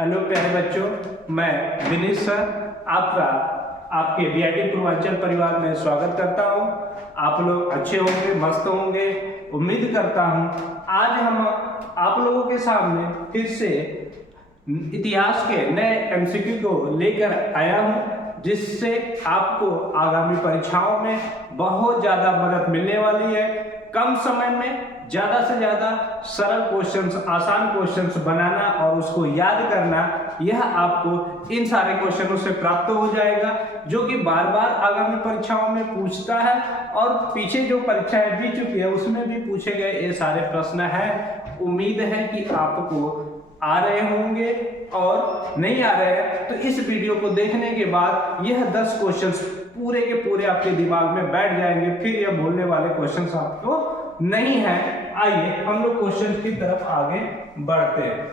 Hello प्यारे बच्चों, मैं विनीत सर आपका आपके बीआईटी पूर्वांचल परिवार में स्वागत करता हूं। आप लोग अच्छे होंगे, मस्त होंगे, उम्मीद करता हूं। आज हम आप लोगों के सामने फिर से इतिहास के नए एमसीक्यू को लेकर आया हूं, जिससे आपको आगामी परीक्षाओं में बहुत ज़्यादा मदद मिलने वाली है। कम समय में ज़्यादा से ज़्यादा सरल क्वेश्चंस, आसान क्वेश्चंस बनाना और उसको याद करना, यह आपको इन सारे क्वेश्चनों से प्राप्त हो जाएगा, जो कि बार बार आगामी परीक्षाओं में पूछता है और पीछे जो परीक्षाएं बीत चुकी है उसमें भी पूछे गए ये सारे प्रश्न हैं। उम्मीद है कि आपको आ रहे होंगे, और नहीं आ रहे हैं तो इस वीडियो को देखने के बाद यह 10 क्वेश्चंस पूरे के पूरे आपके दिमाग में बैठ जाएंगे। फिर यह बोलने वाले क्वेश्चंस आपको नहीं है। आइए हम लोग क्वेश्चन की तरफ आगे बढ़ते हैं।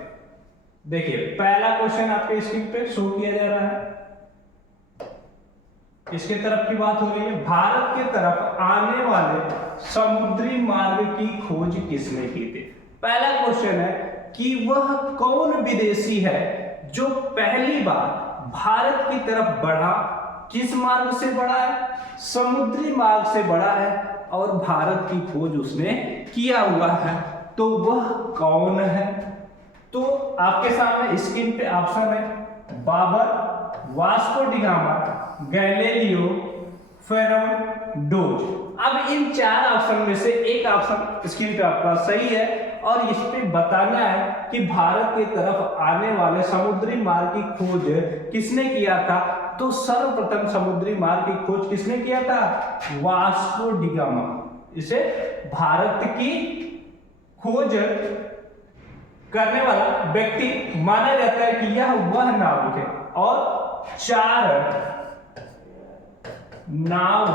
देखिए, पहला क्वेश्चन आपके स्क्रीन पे शो किया जा रहा है। इसके तरफ की बात हो रही है। भारत के तरफ आने वाले समुद्री मार्ग की खोज किसने की थी? पहला क्वेश्चन है कि वह कौन विदेशी है जो पहली बार भारत की तरफ बढ़ा। किस मार्ग से बढ़ा है? समुद्री मार्ग से बढ़ा है और भारत की खोज उसने किया हुआ है। तो वह कौन है? तो आपके सामने स्क्रीन पे ऑप्शन है Babur, Vasco da Gama, Galileo, फेरों डोज। अब इन चार ऑप्शन में से एक ऑप्शन स्क्रीन पे आपका सही है और इस पे बताना है कि भारत की तरफ आने वाले समुद्री मार्ग की खोज किसने किया था। तो सर्वप्रथम समुद्री मार्ग की खोज किसने किया था? Vasco da gamma. इसे भारत की खोज करने वाला व्यक्ति माना जाता है कि यह वह नाविक है। और 4 नाव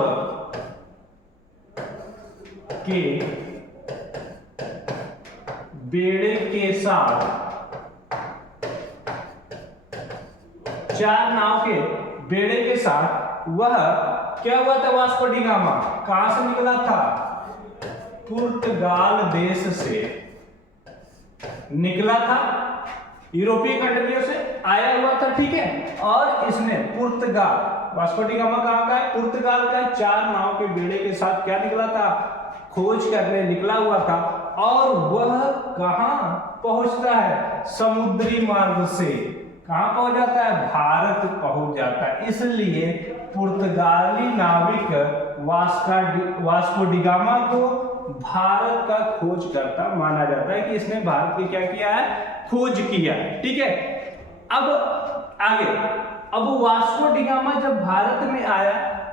के बेड़े के साथ, 4 नाव के बेड़े के साथ वह क्या हुआ था? वास्को डी गामा कहां से निकला था? पुर्तगाल देश से निकला था, यूरोपीय कंट्रियों से आया हुआ था, ठीक है। और इसने पुर्तगाल, वास्को डी गामा कहां का है? पुर्तगाल का। 4 नाव के बेड़े के साथ क्या निकला था? खोज करने निकला हुआ था। और वह कहां पहुंचता है? समुद्री मार्ग से कहां पहुंच जाता है? भारत पहुंच जाता है। इसलिए पुर्तगाली नाविक वास्को डी गामा को भारत का खोजकर्ता माना जाता है कि इसने भारत की क्या किया है? खोज किया, ठीक है। अब आगे, अब वास्को डी गामा जब भारत में आया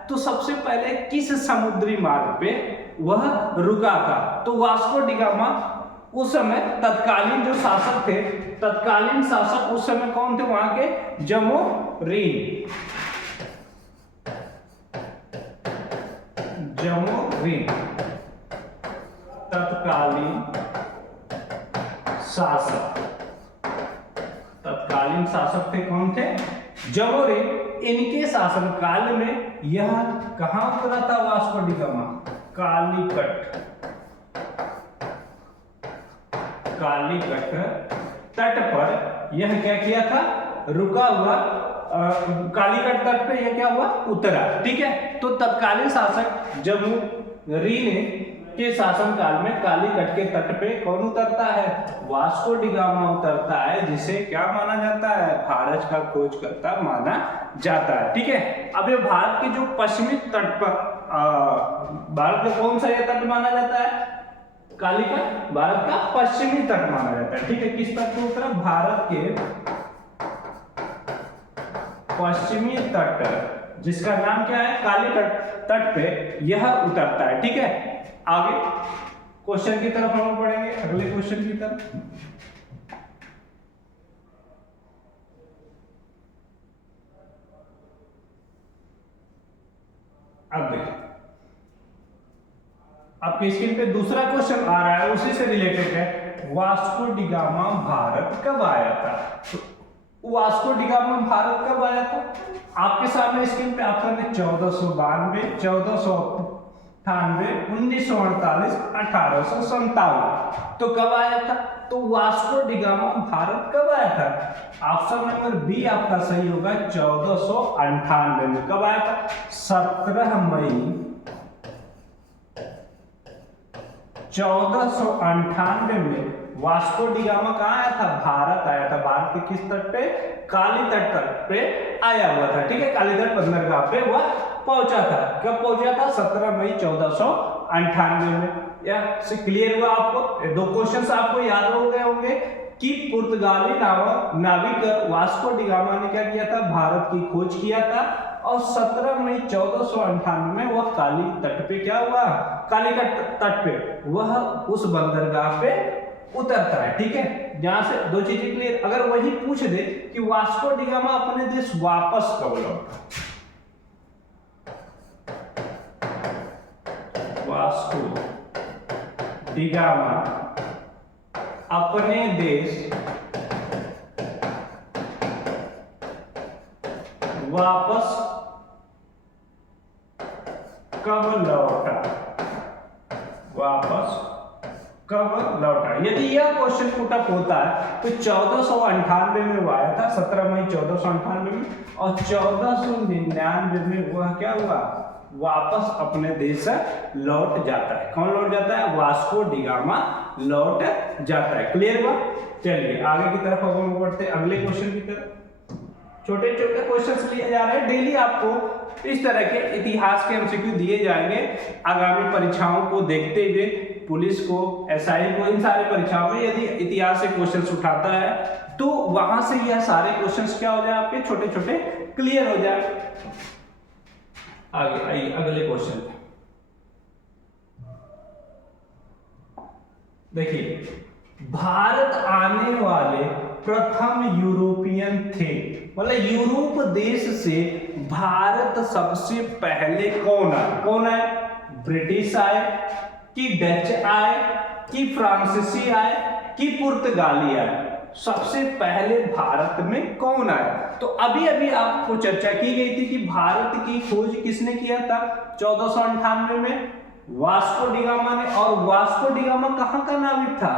तो सबसे पहले किस समुद्री मार्ग पे वह रुका था? तो वास्को डी गामा उस समय तत्कालीन जो शासक थे, तत्कालीन शासक उस समय कौन थे वहां के? जमोरीन। तत्कालीन शासक, तत्कालीन शासक थे कौन थे? जमोरीन। इनके शासनकाल में यह कहां उतरा था वास्को डी गामा? कालीकट तट पर यह क्या किया था? रुका हुआ। कालीकट तट पे यह क्या हुआ? उतरा, ठीक है। तो तत्कालीन शासक जमोरीन के शासनकाल में कालीकट के तट पे कौन उतरता है? वास्को डी गामा उतरता है, जिसे क्या माना जाता है? भारत का खोजकर्ता माना जाता है, ठीक है। अब ये भारत के जो पश्चिमी तट पर भारत का कौन सा यह तट माना जाता है? कालीकट भारत का पश्चिमी तट माना जाता है, ठीक है। किस तट पे उतरा? भारत के पश्चिमी तट, जिसका नाम क्या है? कालीकट तट पे यह उतरता है, ठीक है। आगे क्वेश्चन की तरफ हम बढ़ेंगे, अगले क्वेश्चन की तरफ। अब देखिए, आपके स्क्रीन पे दूसरा क्वेश्चन आ रहा है, उसी से रिलेटेड है। वास्को डी गामा भारत कब आया था? तो वास्को डी गामा भारत कब आया था? आपके सामने स्क्रीन पे ऑप्शन है 1492, 1498, 1948, 1857। तो कब आया था? तो वास्को डिगामा भारत कब आया था? ऑप्शन नंबर बी आपका सही होगा, 1498 में। कब आया था? 17 मई 1498 में वास्को डिगामा कहाँ आया था? भारत आया था। भारत के किस तट पे? काली तट पे आया हुआ था। ठीक है, काली तट बंदरगाह पे वह पहुंचा था। कब पहुंचा था? 17 मई 1498 में। या से क्लियर हुआ आपको? दो क्वेश्चंस आपको याद हो गए होंगे कि पुर्तगाली नाविक वास्को डिगामा ने क्या किया था? भारत की खोज किया था और 17 मई 1498 में वह काली तट पे क्या हुआ? काली तट पे वह उस बंदरगाह पे उतरता है। ठीक है, जहां से दो चीजें क्लियर। अगर वही पूछ दे कि वास्को डिगामा अपने देश वापस कब लौटा, वास्को डिगामा अपने देश वापस कब लौटा, वापस कब लौटा। यदि यह क्वेश्चन पुट अप होता है तो 1498 में वो आया था, 17 मई 1498 में, और 1499 में वह क्या हुआ? वापस अपने देश लौट जाता है। कौन लौट जाता है? वास्को डिगामा लौट जाता है। क्लियर हुआ? चलिए आगे की तरफ हम बढ़ते हैं, अगले क्वेश्चन की तरफ। छोटे छोटे क्वेश्चंस लिए जा रहे हैं। डेली आपको इस तरह के इतिहास के एमसीक्यू दिए जाएंगे आगामी परीक्षाओं को देखते हुए। पुलिस को, एसआई को, इन सारे परीक्षाओं में यदि इतिहास से क्वेश्चंस उठाता है तो वहां से यह सारे क्वेश्चंस क्या हो जाए? आपके छोटे छोटे क्लियर हो जाए। आगे आइए अगले क्वेश्चन पे देखिए, भारत आने वाले प्रथम यूरोपियन थे, मतलब यूरोप देश से भारत सबसे पहले कौन आए? कौन आए? ब्रिटिश आए कि डच आए कि फ्रांसीसी आए कि पुर्तगाली आए? सबसे पहले भारत में कौन आया? तो अभी अभी आपको चर्चा की गई थी कि भारत की खोज किसने किया था 1498 में? वास्को डिगामा ने। और वास्को डिगामा कहां का नाविक था?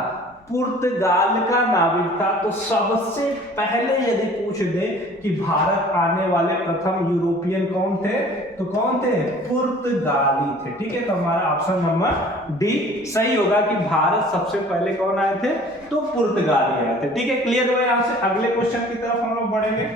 पुर्तगाल का नाविक था। तो सबसे पहले यदि पूछ दे कि भारत आने वाले प्रथम यूरोपियन कौन थे, तो कौन थे? पुर्तगाली थे। ठीक है, तो हमारा ऑप्शन नंबर डी सही होगा कि भारत सबसे पहले कौन आए थे? तो पुर्तगाली आए थे। ठीक है, क्लियर हुआ? यहां से अगले क्वेश्चन की तरफ हम लोग बढ़ेंगे।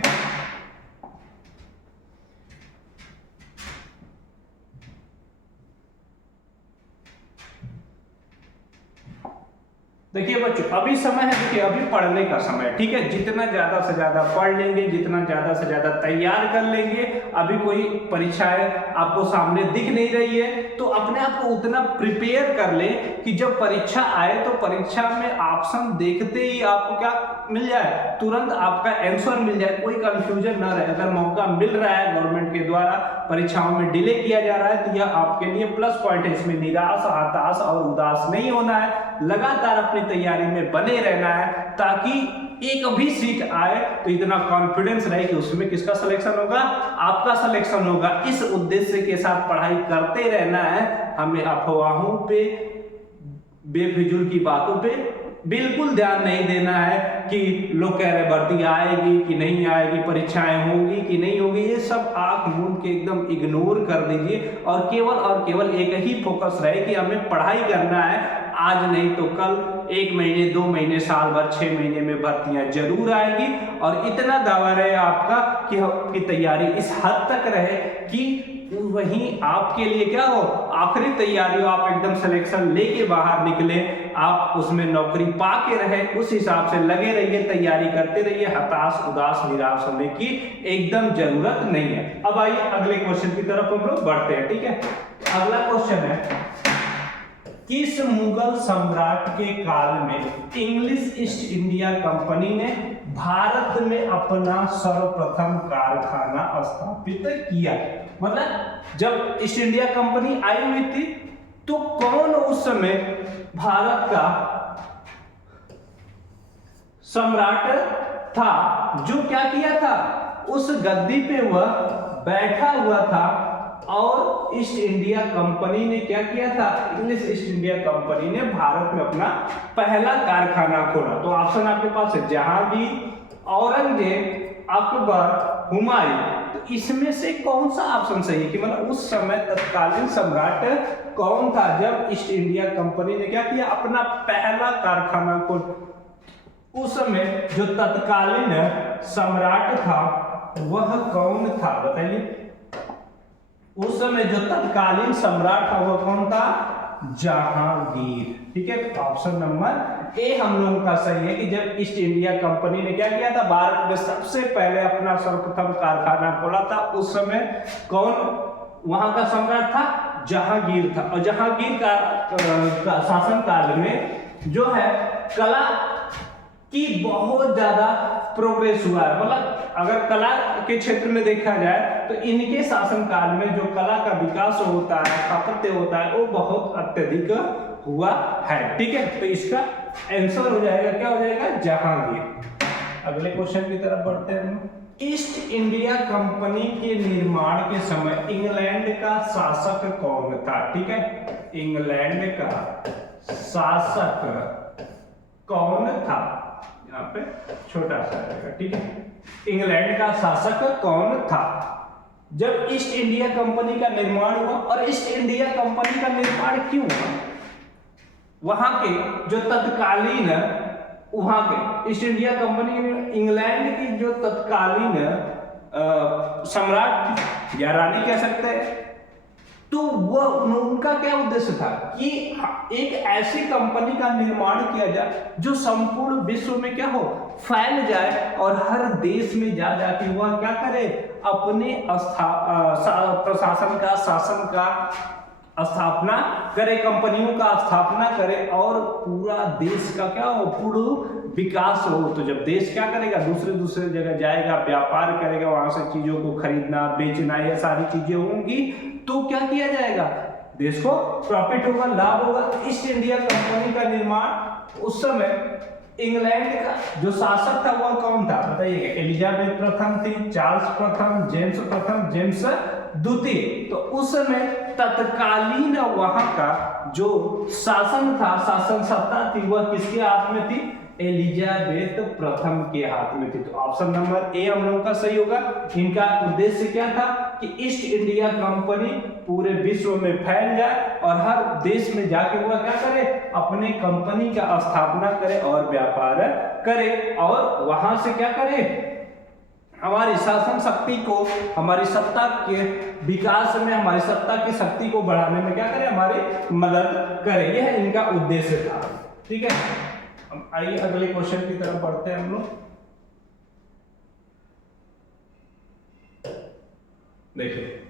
देखिए बच्चों, अभी समय है, देखिए अभी पढ़ने का समय है। ठीक है, जितना ज्यादा से ज्यादा पढ़ लेंगे, जितना ज्यादा से ज्यादा तैयार कर लेंगे, अभी कोई परीक्षाएं आपको सामने दिख नहीं रही है तो अपने आप को उतना प्रिपेयर कर ले कि जब परीक्षा आए तो परीक्षा में ऑप्शन देखते ही आपको क्या मिल जाए? तुरंत आपका आंसर मिल जाए, कोई कंफ्यूजन ना रहे। अगर मौका मिल रहा है गवर्नमेंट के द्वारा, परीक्षाओं में डिले किया जा रहा है, तो यह आपके लिए प्लस पॉइंट है। इसमें निराश, हताश और उदास नहीं होना है, लगातार अपनी तैयारी में बने रहना है ताकि एक भी सीट आए तो इतना कॉन्फिडेंस रहे कि उसमें किसका सिलेक्शन होगा? आपका सिलेक्शन होगा। इस उद्देश्य के साथ पढ़ाई करते रहना है। हमें अफवाहों पे, बेफिजूल की बातों पे बिल्कुल ध्यान नहीं देना है कि लोग कह रहे भर्ती आएगी कि नहीं आएगी, परीक्षाएं होंगी कि नहीं होंगी, ये सब आंख मूंद के एकदम इग्नोर कर दीजिए और केवल एक ही फोकस रहे कि हमें पढ़ाई करना है। आज नहीं तो कल, 1 महीने, 2 महीने, साल भर, 6 महीने में भर्तियां जरूर आएगी। और इतना दावा रहे आपका कि आपकी तैयारी इस हद तक रहे कि वहीं आपके लिए क्या हो, आखिरी तैयारी हो, आप एकदम सिलेक्शन लेके बाहर निकले, आप उसमें नौकरी पा के रहे। उस हिसाब से लगे रहिए, तैयारी करते रहिए। हताश, उदास, निराश होने की एकदम जरूरत नहीं है। अब आइए अगले क्वेश्चन की तरफ हम लोग बढ़ते हैं। ठीक है, अगला क्वेश्चन है, किस मुगल सम्राट के काल में इंग्लिश ईस्ट इंडिया कंपनी ने भारत में अपना सर्वप्रथम कारखाना स्थापित किया? मतलब जब ईस्ट इंडिया कंपनी आई हुई थी तो कौन उस समय भारत का सम्राट था जो क्या किया था? उस गद्दी पे वह बैठा हुआ था और ईस्ट इंडिया कंपनी ने क्या किया था, इंग्लिश ईस्ट इंडिया कंपनी ने भारत में अपना पहला कारखाना खोला। तो ऑप्शन आपके पास है जहांगीर, औरंगजेब, अकबर, हुमायूं। तो इसमें से कौन सा ऑप्शन सही है कि मतलब उस समय तत्कालीन सम्राट कौन था जब ईस्ट इंडिया कंपनी ने क्या किया, अपना पहला कारखाना खोल। उस समय जो तत्कालीन सम्राट था वह कौन था, बताइए। उस समय जो तत्कालीन सम्राट था वह कौन था, जहांगीर। ठीक है, तो ऑप्शन नंबर ए हम लोगों का सही है कि जब ईस्ट इंडिया कंपनी ने क्या किया था, भारत में सबसे पहले अपना सर्वप्रथम कारखाना खोला था, उस समय कौन वहां का सम्राट था, जहांगीर था। और जहांगीर का शासन काल में जो है कला की बहुत ज्यादा प्रोग्रेस हुआ है। मतलब अगर कला के क्षेत्र में देखा जाए तो इनके शासनकाल में जो कला का विकास होता है, स्थापत्य होता है, वो बहुत अत्यधिक हुआ है। ठीक है, तो इसका आंसर हो जाएगा, क्या हो जाएगा, जहांगीर। अगले क्वेश्चन की तरफ बढ़ते हैं। ईस्ट इंडिया कंपनी के निर्माण के समय इंग्लैंड का शासक कौन था। ठीक है, इंग्लैंड का शासक कौन था, यहाँ पे छोटा सा रहेगा। ठीक है, इंग्लैंड का शासक कौन था जब ईस्ट इंडिया कंपनी का निर्माण हुआ। और ईस्ट इंडिया कंपनी का निर्माण क्यों हुआ, वहां के जो तत्कालीन वहां के ईस्ट इंडिया कंपनी के इंग्लैंड की जो तत्कालीन सम्राट या रानी कह सकते हैं, तो वह उनका क्या उद्देश्य था कि एक ऐसी कंपनी का निर्माण किया जाए जो संपूर्ण विश्व में क्या हो, फैल जाए और हर देश में जा जाके वह क्या करे, अपने प्रशासन का, शासन का स्थापना करे, कंपनियों का स्थापना करे और पूरा देश का क्या हो, पूर्ण विकास हो। तो जब देश क्या करेगा, दूसरे जगह जाएगा, व्यापार करेगा, वहां से चीजों को खरीदना, बेचना, ये सारी चीजें होंगी, तो क्या किया जाएगा, देश को प्रॉफिट होगा, लाभ होगा। ईस्ट इंडिया कंपनी का निर्माण उस समय इंग्लैंड का जो शासक था वह कौन था, बताइएगा। एलिजाबेथ प्रथम थी, चार्ल्स प्रथम, जेम्स द्वितीय। तो उस समय तत्कालीन वहां का जो शासन था, शासन सत्ता थी, वह किसके हाथ में थी, एलिजाबेथ प्रथम के हाथ में थी। तो ऑप्शन नंबर ए हम लोगों का सही होगा। इनका उद्देश्य क्या था कि ईस्ट इंडिया कंपनी पूरे विश्व में फैल जाए और हर देश में जाके वह क्या करे, अपने कंपनी का स्थापना करे और व्यापार करे और वहां से क्या करे, हमारी शासन शक्ति को, हमारी सत्ता के विकास में, हमारी सत्ता की शक्ति को बढ़ाने में क्या करे, हमारी मदद करे। यह इनका उद्देश्य था। ठीक है, आइए अगले क्वेश्चन की तरफ बढ़ते हैं हम लोग। देखिए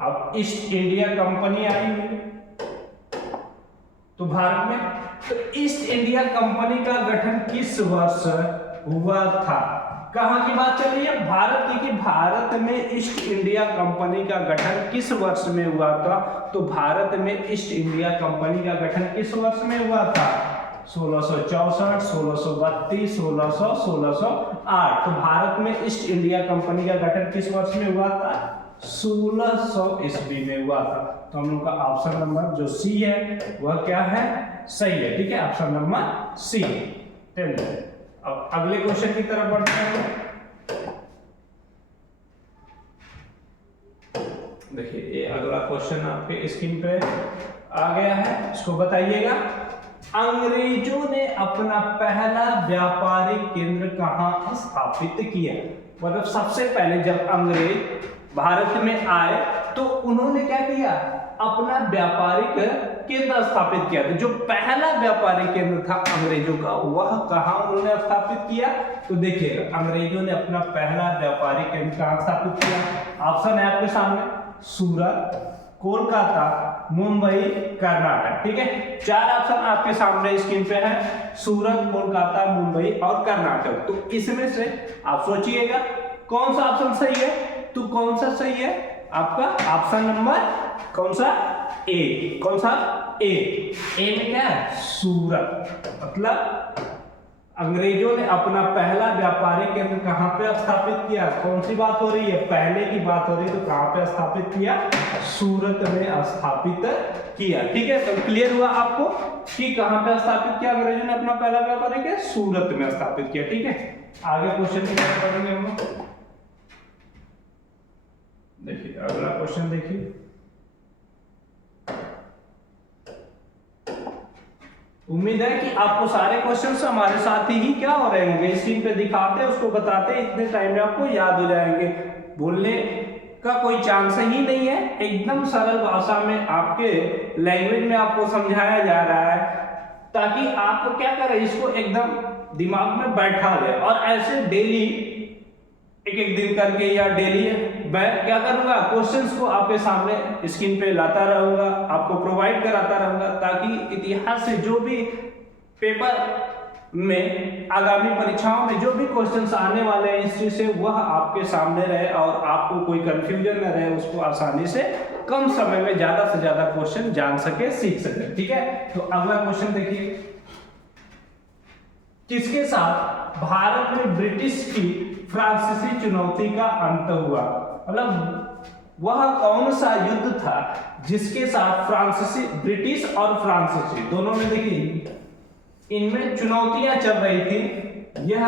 अब ईस्ट इंडिया कंपनी आई हुई तो भारत में, तो ईस्ट इंडिया कंपनी का गठन किस वर्ष हुआ था, कहां की बात चल रही है, भारत की, कि भारत में ईस्ट इंडिया कंपनी का गठन किस वर्ष में हुआ था। तो भारत में ईस्ट इंडिया कंपनी का गठन किस वर्ष में हुआ था, 1664, 1632, 1600, 1608। तो भारत में ईस्ट इंडिया कंपनी का गठन किस वर्ष में हुआ था, 1600 ईस्वी में हुआ था। तो हम लोग का ऑप्शन नंबर जो सी है वह क्या है, सही है। ठीक है, ऑप्शन नंबर सी। अब अगले क्वेश्चन की तरफ बढ़ते हैं। देखिए ये अगला क्वेश्चन आपके स्क्रीन पे आ गया है, इसको बताइएगा। अंग्रेजों ने अपना पहला व्यापारिक केंद्र कहां स्थापित किया। मतलब सबसे पहले जब अंग्रेज भारत में आए तो उन्होंने क्या किया, अपना व्यापारिक केंद्र स्थापित किया। तो जो पहला व्यापारिक केंद्र था अंग्रेजों का, वह कहां उन्होंने स्थापित किया। तो देखिए अंग्रेजों ने अपना पहला व्यापारिक केंद्र कहां स्थापित किया। ऑप्शन है आपके सामने, सूरत, कोलकाता, मुंबई, कर्नाटक। ठीक है, चार ऑप्शन आपके सामने स्क्रीन पे है, सूरत, कोलकाता, मुंबई और कर्नाटक। तो इसमें से आप सोचिएगा कौन सा ऑप्शन सही है। तो कौन सा सही है आपका, ऑप्शन नंबर कौन सा, ए। कौन सा, ए। ए में क्या है, सूरत। मतलब अंग्रेजों ने अपना पहला व्यापारिक केंद्र कहाँ पे स्थापित किया? कौन सी बात हो रही है? पहले की बात हो रही है, तो कहाँ पे स्थापित किया? सूरत में स्थापित किया। ठीक है, तो क्लियर हुआ आपको कि कहाँ पे स्थापित किया अंग्रेजों ने अपना पहला व्यापारिक केंद्र? सूरत में स्थापित किया। ठीक है, आगे क्वेश्चन की तरफ पढ़ेंगे हम लोग। देखिए अगला क्वेश्चन देखिए, उम्मीद है कि आपको सारे क्वेश्चंस हमारे साथ ही क्या हो रहे होंगे, स्क्रीन पे दिखाते उसको बताते इतने टाइम में आपको याद हो जाएंगे। बोलने का कोई चांस ही नहीं है, एकदम सरल भाषा में आपके लैंग्वेज में आपको समझाया जा रहा है, ताकि आप क्या करें, इसको एकदम दिमाग में बैठा ले। और ऐसे डेली एक एक दिन करके या डेली मैं क्या करूंगा, क्वेश्चंस को आपके सामने स्क्रीन पे लाता रहूंगा, आपको प्रोवाइड कराता रहूंगा, ताकि इतिहास से जो भी पेपर में आगामी परीक्षाओं में जो भी क्वेश्चंस आने वाले हैं हिस्ट्री से, वह आपके सामने रहे और आपको कोई कंफ्यूजन न रहे, उसको आसानी से कम समय में ज्यादा से ज्यादा क्वेश्चन जान सके, सीख सके। ठीक है, तो अगला क्वेश्चन देखिए, किसके साथ भारत में ब्रिटिश की फ्रांसीसी चुनौती का अंत हुआ? मतलब वह कौन सा युद्ध था जिसके साथ फ्रांसीसी, ब्रिटिश और फ्रांसीसी दोनों में देखिए इनमें चुनौतियां चल रही थी। यह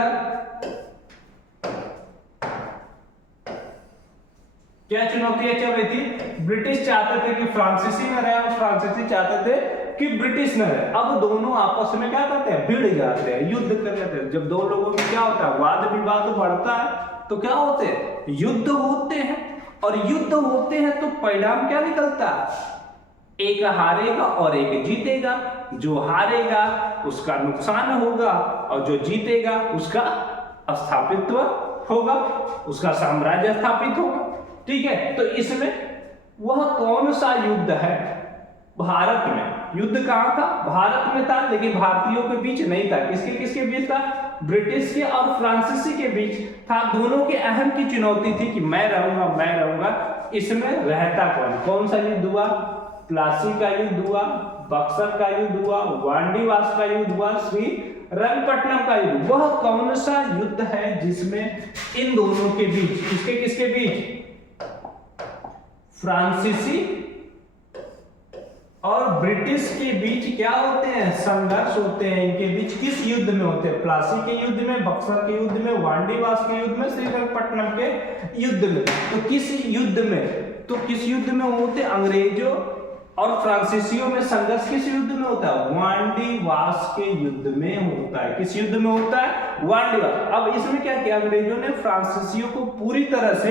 क्या चुनौतियां चल रही थी? ब्रिटिश चाहते थे कि फ्रांसीसी न रहे और फ्रांसीसी चाहते थे कि ब्रिटिश न रहे। अब दोनों आपस में क्या करते हैं? भिड़ जाते हैं, युद्ध कर लेते हैं। जब दो लोगों में क्या होता है? वाद विवाद बढ़ता है तो क्या होते हैं? युद्ध होते हैं। और युद्ध होते हैं तो परिणाम क्या निकलता है? एक हारेगा और एक जीतेगा। जो हारेगा उसका नुकसान होगा और जो जीतेगा उसका स्थापित्व होगा, उसका साम्राज्य स्थापित होगा। ठीक है, तो इसमें वह कौन सा युद्ध है? भारत में युद्ध कहां था? भारत में था, लेकिन भारतीयों के बीच नहीं था। किसके किसके बीच था? ब्रिटिश के और फ्रांसीसी के बीच था। दोनों के अहम की चुनौती थी कि मैं रहूंगा, मैं रहूंगा। इसमें रहता कौन सा युद्ध हुआ? प्लासी का युद्ध हुआ, बक्सर का युद्ध हुआ, वांडीवास का युद्ध हुआ, श्री रंगपट्टनम का युद्ध। वह कौन सा युद्ध है जिसमें इन दोनों के बीच, किसके किसके बीच? फ्रांसीसी और ब्रिटिश के बीच क्या होते हैं? संघर्ष होते हैं। इनके बीच किस युद्ध में होते हैं? प्लासी के युद्ध में, बक्सर के युद्ध में, वांडीवास के युद्ध में, श्रीरंगपट्टनम के युद्ध में। तो किस युद्ध में? तो किस युद्ध में होते? अंग्रेजों और फ्रांसीसियों में संघर्ष किस युद्ध में होता है? वांडीवास के युद्ध में होता है। किस युद्ध में होता है? वांडीवास। अब इसमें क्या किया अंग्रेजों ने? फ्रांसीसियों को पूरी तरह से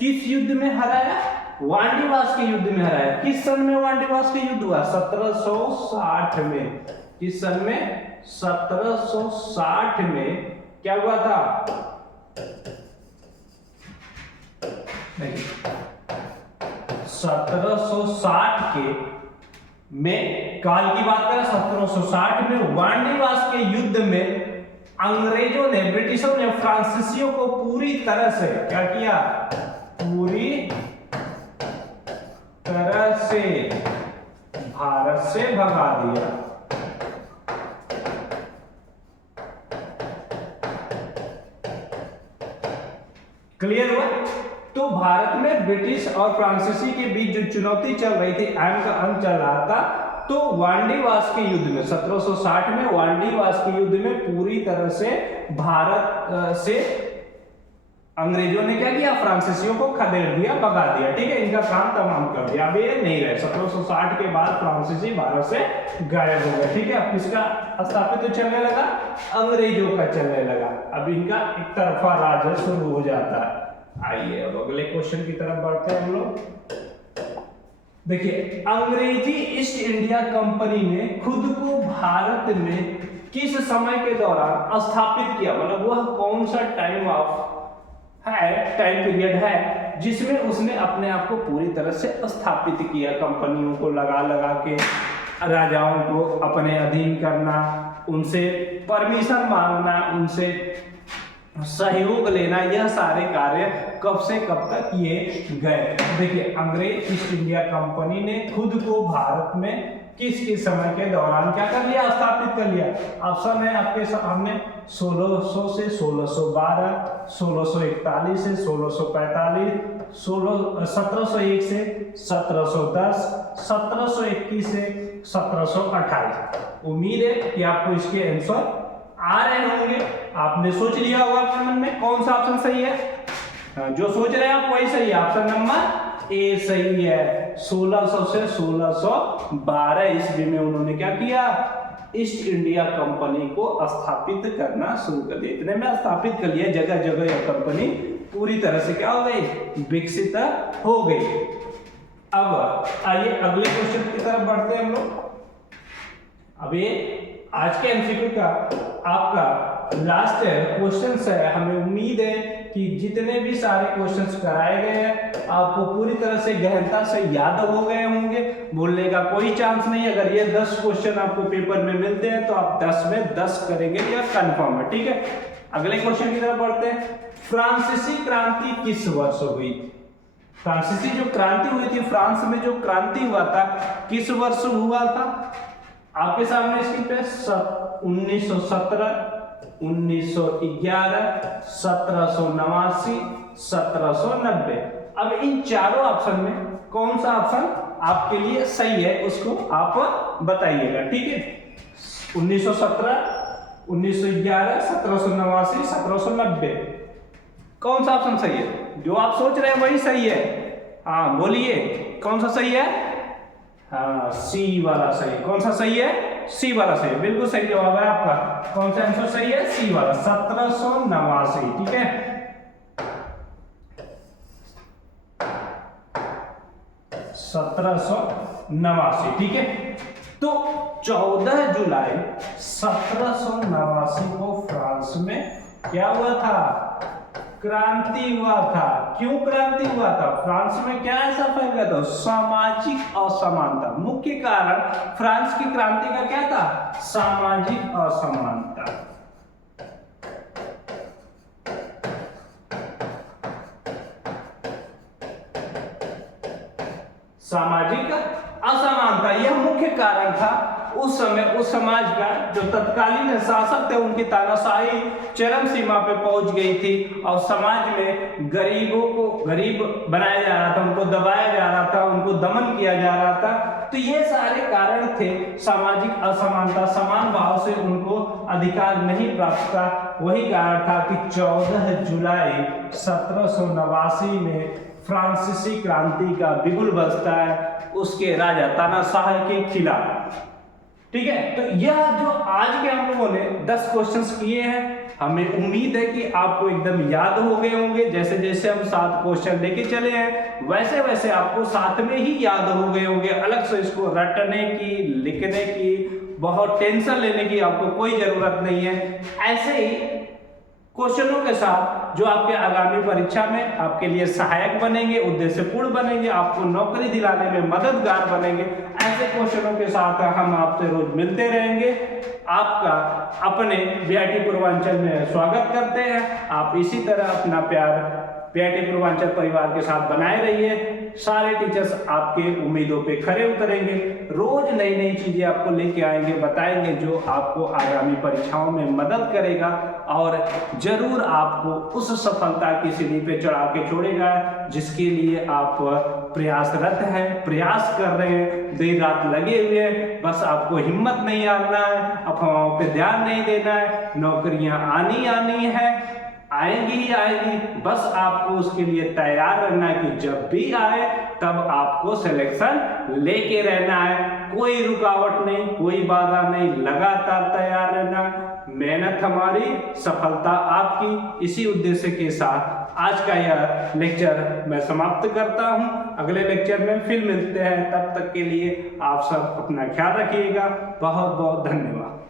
किस युद्ध में हराया? वांडीवास के युद्ध में हराया। किस सन में वांडीवास के युद्ध हुआ? 1760 में। किस सन में? 1760 में क्या हुआ था? नहीं, 1760 के में काल की बात करें, 1760 में वांडीवास के युद्ध में अंग्रेजों ने, ब्रिटिशों ने फ्रांसीसियों को पूरी तरह से क्या किया? पूरी तरह से भारत से भगा दिया। क्लियर हुआ? तो भारत में ब्रिटिश और फ्रांसीसी के बीच जो चुनौती चल रही थी, आम का अंत चल रहा था, तो वांडीवास के युद्ध में 1760 में वांडीवास के युद्ध में पूरी तरह से भारत से अंग्रेजों ने क्या किया? फ्रांसीसियों को खदेड़ दिया, भगा दिया। ठीक है, इनका काम तमाम कर दिया। अब ये नहीं रहे। 1760 के बाद फ्रांसीसी भारत से गायब हो गए। ठीक है, अब किसका स्थापित चलने लगा? अंग्रेजों का चलने लगा। अब इनका एक तरफा राज शुरू हो जाता है। आइए अब अगले क्वेश्चन की तरफ बढ़ते हैं हम लोग। देखिए, अंग्रेजी ईस्ट इंडिया कंपनी ने खुद को भारत में किस समय के दौरान स्थापित किया? मतलब वह कौन सा टाइम पीरियड है जिसमें उसने अपने आप को पूरी तरह से स्थापित किया? कंपनियों को लगा लगा के, राजाओं को अपने अधीन करना, उनसे परमिशन मांगना, उनसे सहयोग लेना, यह सारे कार्य कब से कब तक किए गए? देखिए, अंग्रेज ईस्ट इंडिया कंपनी ने खुद को भारत में किस किस समय के दौरान क्या कर लिया, स्थापित कर लिया। ऑप्शन है आपके सामने 1600 से 1612, 1641 से 1645, 1701 से 1710, 1721 से 1728। उम्मीद है कि आपको इसके आंसर आ रहे होंगे। आपने सोच लिया होगा अपने मन में कौन सा ऑप्शन सही है। जो सोच रहे हैं आप वही सही है, ऑप्शन नंबर ए सही है। 1600 से 1612 ईस्वी में उन्होंने क्या किया, ईस्ट इंडिया कंपनी को स्थापित करना शुरू कर दिया। इतने में स्थापित कर लिया, जगह जगह यह कंपनी पूरी तरह से क्या हो गई, विकसित हो गई। अब आइए अगले क्वेश्चन की तरफ बढ़ते हैं हम लोग। अब ये आज के एमसीक्यू का आपका लास्ट क्वेश्चन है। हमें उम्मीद है कि जितने भी सारे क्वेश्चंस कराए गए हैं आपको पूरी तरह से गहनता से याद हो गए होंगे, भूलने का कोई चांस नहीं। अगर ये 10 क्वेश्चन आपको पेपर में मिलते हैं तो आप 10 में 10 करेंगे, यह कंफर्म है, ठीक है। अगले क्वेश्चन की तरफ बढ़ते हैं। फ्रांसीसी क्रांति किस वर्ष हुई? फ्रांसीसी जो क्रांति हुई थी, फ्रांस में जो क्रांति हुआ था, किस वर्ष हुआ था? आपके सामने स्क्रीन पे 1917, 1911, 1789, 1790। अब इन चारों ऑप्शन में कौन सा ऑप्शन आपके लिए सही है उसको आप बताइएगा, ठीक है। 1917, 1911, 1789, 1790, कौन सा ऑप्शन सही है? जो आप सोच रहे हैं वही सही है। हाँ बोलिए, कौन सा सही है? हाँ, सी वाला सही। कौन सा सही है? सी वाला सही है, बिल्कुल सही जवाब है आपका। कौन सा आंसर सही है? सी वाला, 1789, ठीक है। 1789, ठीक है। तो 14 जुलाई 1789 को फ्रांस में क्या हुआ था? क्रांति हुआ था। क्यों क्रांति हुआ था? फ्रांस में क्या ऐसा फैल गया था? सामाजिक असमानता। मुख्य कारण फ्रांस की क्रांति का क्या था? सामाजिक असमानता। सामाजिक असमानता यह मुख्य कारण था। उस समय उस समाज का जो तत्कालीन शासक थे उनकी तानाशाही चरम सीमा पे पहुंच गई थी और समाज में गरीबों को गरीब बनाया जा रहा था, उनको दबाया जा रहा था, उनको दमन किया जा रहा था। तो ये सारे कारण थे, सामाजिक असमानता, समान भाव से उनको अधिकार नहीं प्राप्त था। वही कारण था कि 14 जुलाई 1789 में फ्रांसीसी क्रांति का बिगुल बजता है उसके राजा तानाशाह के खिलाफ, ठीक है। तो यह जो आज के हम लोगों ने 10 क्वेश्चंस किए हैं, हमें उम्मीद है कि आपको एकदम याद हो गए होंगे। जैसे जैसे हम 7 क्वेश्चन लेके चले हैं वैसे वैसे आपको साथ में ही याद हो गए होंगे। अलग से इसको रटने की, लिखने की, बहुत टेंशन लेने की आपको कोई जरूरत नहीं है। ऐसे ही क्वेश्चनों के साथ जो आपके आगामी परीक्षा में आपके लिए सहायक बनेंगे, उद्देश्यपूर्ण बनेंगे, आपको नौकरी दिलाने में मददगार बनेंगे, ऐसे क्वेश्चनों के साथ हम आपसे रोज मिलते रहेंगे। आपका अपने बीआईटी पूर्वांचल में स्वागत करते हैं। आप इसी तरह अपना प्यार बीआईटी पूर्वांचल परिवार के साथ बनाए रहिए। सारे टीचर्स आपके उम्मीदों पे खरे उतरेंगे, रोज नई नई चीजें आपको लेके आएंगे, बताएंगे जो आपको आगामी परीक्षाओं में मदद करेगा और जरूर आपको उस सफलता की सीढ़ी पे चढ़ा के छोड़ेगा जिसके लिए आप प्रयासरत हैं, प्रयास कर रहे हैं, देर रात लगे हुए हैं। बस आपको हिम्मत नहीं हारना है, अफवाहों पे ध्यान नहीं देना है। नौकरियां आनी है, आएंगी ही आएंगी, बस आपको उसके लिए तैयार रहना है कि जब भी आए तब आपको सिलेक्शन लेके रहना है। कोई रुकावट नहीं, कोई बाधा नहीं, लगातार तैयार रहना। मेहनत हमारी, सफलता आपकी। इसी उद्देश्य के साथ आज का यह लेक्चर मैं समाप्त करता हूं। अगले लेक्चर में फिर मिलते हैं, तब तक के लिए आप सब अपना ख्याल रखिएगा। बहुत बहुत धन्यवाद।